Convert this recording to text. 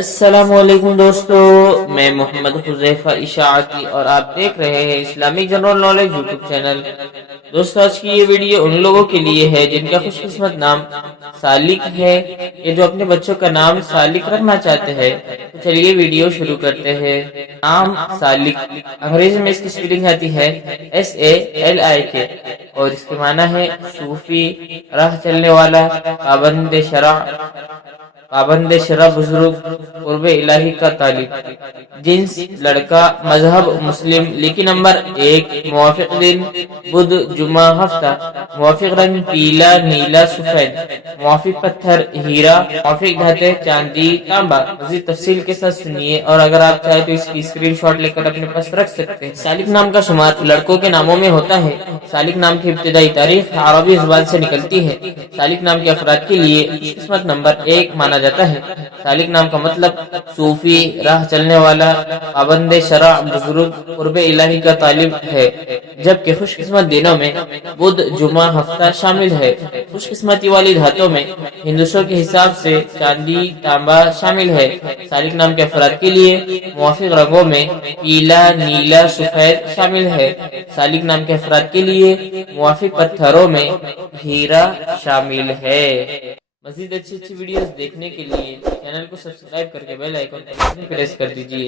السلام علیکم دوستو، میں محمد حذیفہ اشاعتی اور آپ دیکھ رہے ہیں Islamic general knowledge YouTube channel. دوستو، آج کی یہ ویڈیو ان لوگوں کے لیے ہے جن کا خوش قسمت نام سالک ہے یا جو اپنے بچوں کا نام سالک رکھنا چاہتے ہیں۔ تو چلیے ویڈیو شروع کرتے ہیں۔ نام سالک انگریزی میں اس کی سپیلنگ آتی ہے SALIK اور اس کے معنی ہے صوفی، راہ چلنے والا، پابند شرع بزرگ، قرب الہی کا طالب۔ جنس لڑکا، مذہب مسلم، لکی نمبر 1، موافق دن بدھ جمعہ ہفتہ، موافق رنگ پیلا نیلا سفید، موافق پتھر ہیرا، موافق دھاتیں چاندی تانبا۔ مزید تفصیل کے ساتھ سنیے اور اگر آپ چاہیں تو اس کی اسکرین شاٹ لے کر اپنے پاس رکھ سکتے ہیں۔ سالک نام کا شمار لڑکوں کے ناموں میں ہوتا ہے۔ سالک نام کی ابتدائی تاریخ عربی زبان سے نکلتی ہے۔ سالک نام کے افراد کے لیے قسمت نمبر 1 مانا جاتا ہے۔ سالک نام کا مطلب صوفی، راہ چلنے والا، پابند شرع بزرگ، قرب الہی کا طالب ہے، جبکہ خوش قسمت دنوں میں بدھ جمعہ ہفتہ شامل ہے۔ خوش قسمتی والی دھاتوں میں ہندسوں کے حساب سے چاندی تانبا شامل ہے۔ سالک نام کے افراد کے لیے موافق رنگوں میں پیلا نیلا سفید شامل ہے۔ سالک نام کے افراد کے لیے موافق پتھروں میں ہیرا شامل ہے۔ مزید اچھی ویڈیوز دیکھنے کے لیے چینل کو سبسکرائب کر کے بیل آئیکن پریس کر دیجیے۔